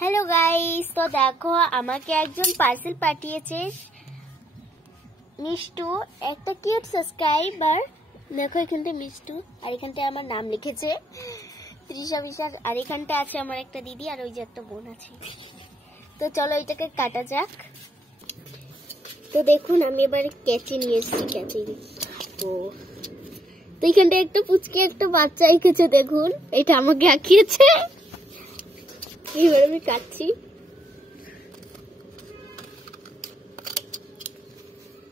Hello guys, তো দেখো আমাকে একজন পার্সেল পাঠিয়েছে মিষ্টু, একটা কিউট সাবস্ক্রাইবার। দেখো এখানটা মিষ্টু আর এখানটা আমার নাম লিখেছে তৃষা বিশ্বাস, আর এখানটা আছে আমার একটা দিদি আর ওই যে একটা বোন আছে। তো চলো এটাকে কাটা যাক। তো দেখুন আমি এবার কেচি নিয়ে এসেছি, কেচি তো এখানটা একটা পুচকে একটা বাচ্চা এঁকেছে, দেখুন এটা আমাকে আঁকিয়েছে। এবার আমি কাটছি,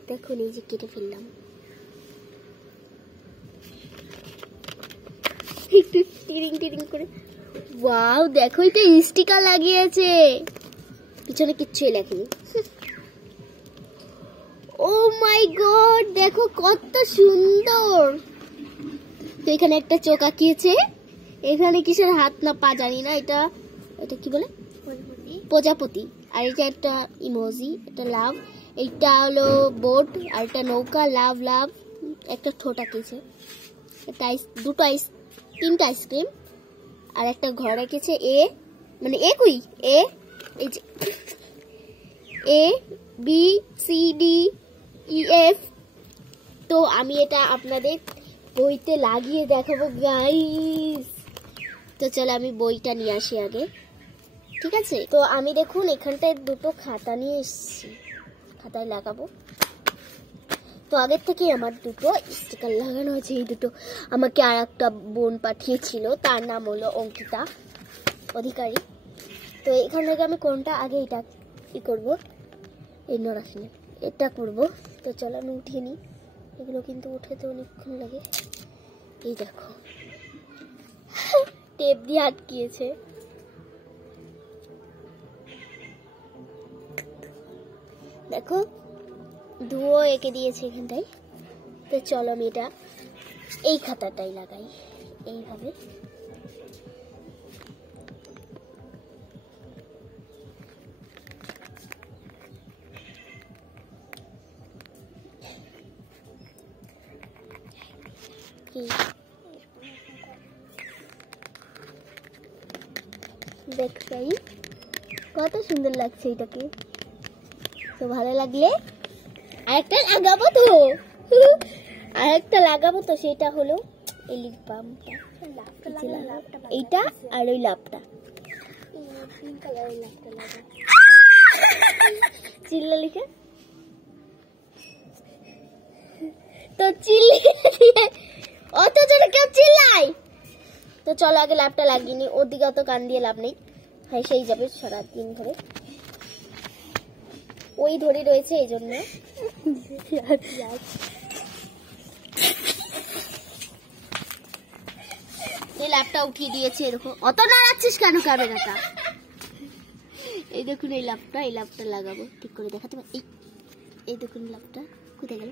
দেখুন এই যে কেটে ফেললাম। একটু টিরিং টিরিং করে, ওয়াও দেখো এটা স্টিকার লাগিয়েছে, পিছনে কিচ্ছুই লেখেনি। ও মাই গড, দেখো কত সুন্দর। তো এখানে একটা চোখ আঁকিয়েছে, এখানে কিসের হাত না পা জানি না, এটা কি বলে, প্রজাপতি। আর এটা একটা ইমোজি, এটা লাভ, এইটা হলো বোট, আর এটা নৌকা, লাভ লাভ, একটা ঠোঁট আঁকিয়েছে, দুটো তিনটা আইসক্রিম, আর একটা ঘর এঁকেছে। এ মানে একুই এ, এই যে A B C D E F. তো আমি এটা আপনাদের বইতে লাগিয়ে দেখাবো গাইস। তো চলো আমি বইটা নিয়ে আসি আগে, ঠিক আছে? তো আমি দেখুন এখানটায় দুটো খাতা নিয়ে এসেছি, খাতায় লাগাবো। তো আগের থেকে আমার দুটো স্টিকার লাগানো আছে, এই দুটো আমাকে আর একটা বোন পাঠিয়েছিল, তার নাম হলো অঙ্কিতা অধিকারী। তো এখান থেকে আমি কোনটা আগে এটা ই করবো, এই নড়াশনি এটা করবো। তো চলো আমি উঠিয়ে নিই, এগুলো কিন্তু উঠাতে অনেকক্ষণ লাগে। এই দেখো টেপ দিয়ে আটকিয়েছে, দেখো ধুয়ো এঁকে দিয়েছে এখানটায়। তো চলো আমি এটা এই খাতাটাই লাগাই এইভাবে। দেখছাই কত সুন্দর লাগছে এটাকে। তো ভালো লাগলে আরেকটা লাগাবো তো সেটা হলো এই লিপ বামটা, এইটা আর ওই লাভটা, চিল্লা লিখে। তো চিল্লিয়ে অত জোরে কেউ চিল্লাই। তো চলো আগে লাভটা লাগিয়ে নি, ওর দিকে অত কান দিয়ে লাভ নেই, হ্যাঁ সেই যাবে সারাদিন ধরে, ওই ধরে রয়েছে এই জন্য। এই ল্যাপটা উঠিয়ে দিয়েছে, এরকম অত নাড়াচ্ছিস কেন ক্যামেরাটা? এই দেখুন এই ল্যাপটা লাগাবো, ঠিক করে দেখাতে পারি। এই দেখুন ল্যাপটা কোথায় গেল,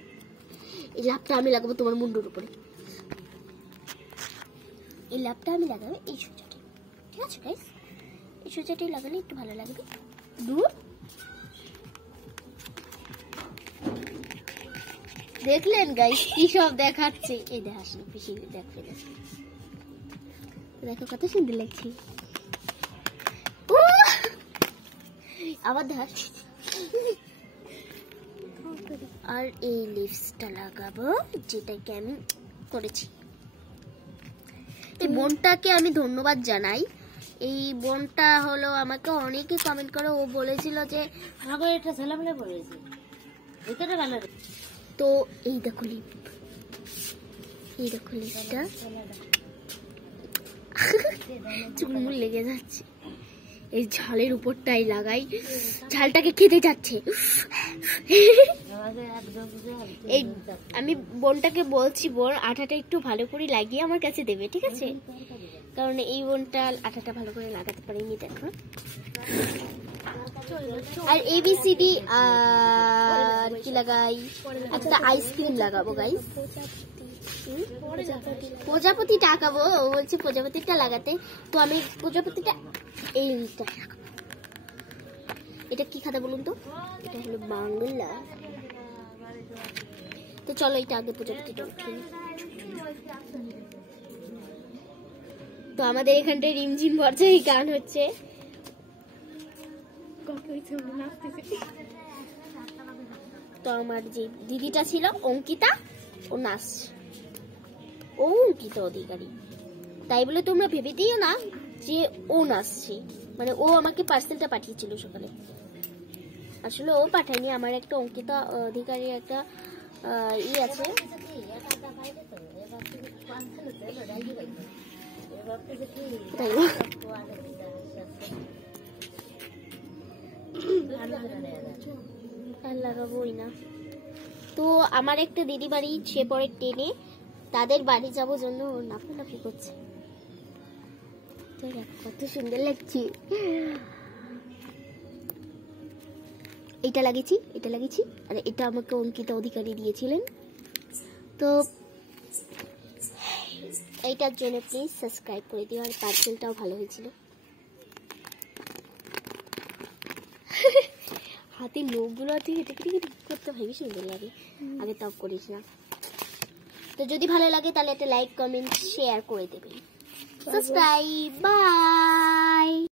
এই ল্যাপটা আমি লাগাবো তোমার মুন্ডুর উপরে, এই ল্যাপটা আমি লাগাবো এই সোজাটা, ঠিক আছে গাইস? এই সোজাটাই লাগালে একটু ভালো লাগবে। দূর দেখলেন গাইস কি সব দেখাচ্ছে, এই দেখাস না পিসি, দেখো কত সুন্দর লাগছে। আবার দেখ, আর এই লিপসটা লাগাবো যেটাকে আমি করেছি। এই বোনটাকে আমি ধন্যবাদ জানাই, এই বোনটা হলো আমাকে অনেকে কমেন্ট করে, ও বলেছিল যে আমাকে এটা ছেলেমেলে বলেছে ভিতরে বানাবে। তো এই দেখো লিপটা চুলমুল লেগে যাচ্ছে, এই ঝালের উপরটাই লাগাই, ঝালটাকে খেতে যাচ্ছে। এই আমি বোনটাকে বলছি বোন আঠাটা একটু ভালো করে লাগিয়ে আমার কাছে দেবে, ঠিক আছে? কারণ এই বোনটা আঠাটা ভালো করে লাগাতে পারিনি, দেখো। আর এবিসিডি আর কি লাগাই, একটা আইসক্রিম লাগাবো গাইস, প্রজাপতিটা আঁকাবো, ও বলছে প্রজাপতিটা লাগাতে। তো আমি প্রজাপতিটা এইটা লাগাবো। এটা কি খাতা বলুন তো? এটা হলো বাংলা। তো চলো এটা আগে প্রজাপতিটা উঠিয়ে নিই। তো আমাদের এখানটায় রিমঝিম বর্ষা এই গান হচ্ছে, তো আমার যে দিদিটা ছিল অঙ্কিতা, ও নাচছে, ও অঙ্কিতা অধিকারী, তাই বলে তোমরা ভেবে দিও না যে ও নাচছে, মানে ও আমাকে পার্সেলটা পাঠিয়েছিল সকালে, আসলে ও পাঠায়নি, আমার একটা অঙ্কিতা অধিকারীর একটা ই আছে। লাগাবোই না। তো আমার একটা দিদি বাড়ি, সে পরে টেনে, তাদের বাড়ি যাবো জন্য লাফালাফি করছে, কত সুন্দর লাগছে। এটা লাগিয়েছি, আর এটা আমাকে অঙ্কিতা অধিকারী দিয়েছিলেন। তো এইটার জন্য প্লিজ সাবস্ক্রাইব করে দিও, আর পার্সেলটাও ভালো হয়েছিল। হাতের লোকগুলো করতে হেবি সুন্দর লাগে, আগে তাও করিস না। তো যদি ভালো লাগে তাহলে একটা লাইক, কমেন্ট, শেয়ার করে দেবেন, সাবস্ক্রাইব, বাই।